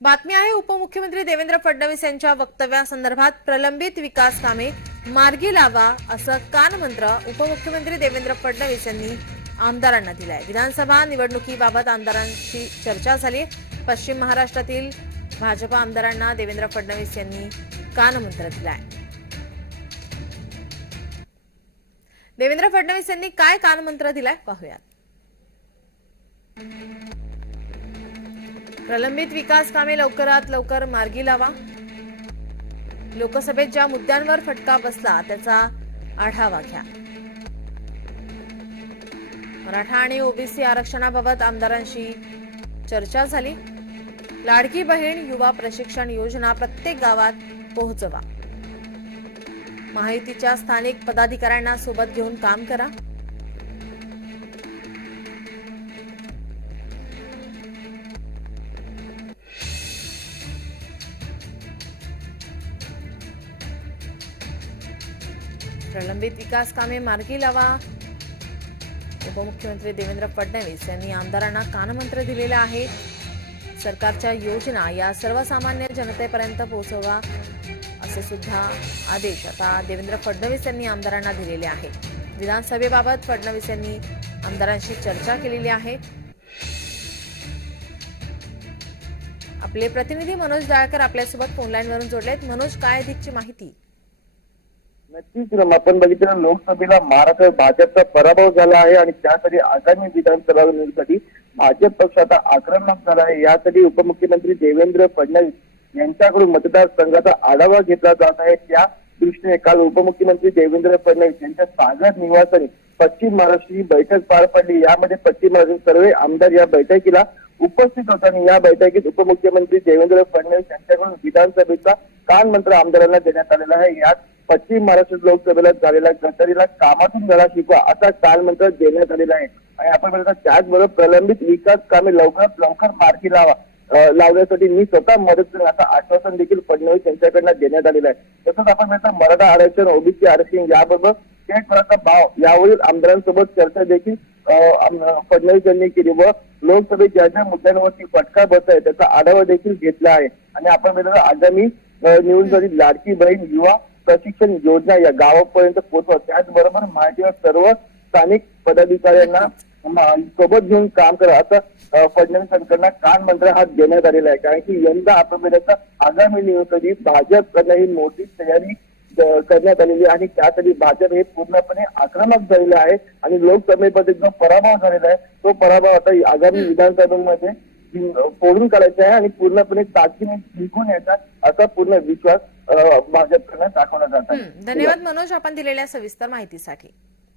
बातमी आहे उपमुख्यमंत्री देवेंद्र फडणवीस यांच्या वक्तव्यासंदर्भात प्रलंबित विकास कामे मार्गी लावा असं कानमंत्र उपमुख्यमंत्री देवेंद्र फडणवीस यांनी आमदारांना दिलाय. विधानसभा निवडणुकीबाबत आमदारांची चर्चा झाली. पश्चिम महाराष्ट्रातील भाजपा आमदारांना देवेंद्र फडणवीस यांनी कानमंत्र दिलाय. देवेंद्र फडणवीस यांनी काय कानमंत्र दिलाय पाहूयात. प्रलंबित विकास कामे लवकरात लवकर मार्गी लावा. लोकसभेत ज्या मुद्द्यांवर फटका बसला त्याचा आढावा घ्या. मराठा आणि ओबीसी आरक्षणाबाबत आमदारांशी चर्चा झाली. लाडकी बहीण युवा प्रशिक्षण योजना प्रत्येक गावात पोहोचवा. माहितीच्या स्थानिक पदाधिकाऱ्यांना सोबत घेऊन काम करा. प्रलंबित विकास कामे मार्गी लावा. उपमुख्यमंत्री देवेंद्र फडणवीस यांनी आमदारांना कानमंत्र दिलेले आहे सरकारच्या योजना या सर्वसामान्य जनतेपर्यंत पोहोचवा असे सुद्धा आदेश आता देवेंद्र फडणवीस यांनी आमदारांना दिलेले आहेत. विधानसभेबाबत फडणवीस यांनी आमदारांशी चर्चा केलेली आहे. आपले प्रतिनिधी मनोज दाळकर आपल्यासोबत फोनलाईनवरून जोडलेत. मनोज काय अधिकची माहिती? नक्कीच रम, आपण बघितलं लोकसभेला महाराष्ट्र भाजपचा पराभव झाला आहे आणि त्यासाठी आगामी विधानसभा निवडणुकीसाठी भाजप पक्ष आता आक्रमक झाला आहे. यासाठी उपमुख्यमंत्री देवेंद्र फडणवीस यांच्याकडून मतदारसंघाचा आढावा घेतला जात आहे. त्या दृष्टीने काल उपमुख्यमंत्री देवेंद्र फडणवीस यांच्या सागर निवासाने पश्चिम महाराष्ट्राची बैठक पार पडली. यामध्ये पश्चिम महाराष्ट्र सर्व आमदार या बैठकीला उपस्थित होते आणि या बैठकीत उपमुख्यमंत्री देवेंद्र फडणवीस यांच्याकडून विधानसभेचा कानमंत्र आमदारांना देण्यात आलेला आहे. यात पश्चिम महाराष्ट्र लोकसभेला झालेल्या गटारीला कामातून धडा शिकवा असा काल मंत्र देण्यात आलेला आहे. आणि आपण म्हणतात त्याचबरोबर प्रलंबित विकास कामे लवकरात लवकर मार्गी लावा लावण्यासाठी मी स्वतः मदत करेन असं आश्वासन देखील फडणवीस यांच्याकडनं देण्यात आलेलं आहे. तसंच आपण बघितलं मराठा आरक्षण ओबीसी आरक्षण याबरोबर थेट भाव यावरील आमदारांसोबत चर्चा देखील अं, फडणवीस यांनी केली व लोकसभेत ज्या ज्या मुद्द्यांवरती फटका बसत आहे त्याचा आढावा देखील घेतला आहे. आणि आपण बघितलं आगामी अं, निवडणुकीसाठी लाडकी बहीण युवा प्रशिक्षण योजना या गावापर्यंत पोहोचवा. त्याचबरोबर माझ्या सर्व स्थानिक पदाधिकाऱ्यांना सोबत घेऊन काम करा. असं फडणवीस सरकारला कान मंत्र हा देण्यात आलेला आहे. कारण की यंदा आतापर्यंत आगामी निवडणुकीत भाजपकडनं ही मोठी तयारी करण्यात आलेली आहे. आणि त्यासाठी भाजप हे पूर्णपणे आक्रमक झालेलं आहे. आणि लोकसभेमध्ये जो पराभव झालेला आहे तो पराभव आता आगामी विधानसभेमध्ये फोडून काढायचा आहे. आणि पूर्णपणे ताकदीने जिंकून यायचा असा पूर्ण विश्वास भाजपकडनं दाखवला जात आहे धन्यवाद मनोज आपण दिलेल्या सविस्तर माहितीसाठी.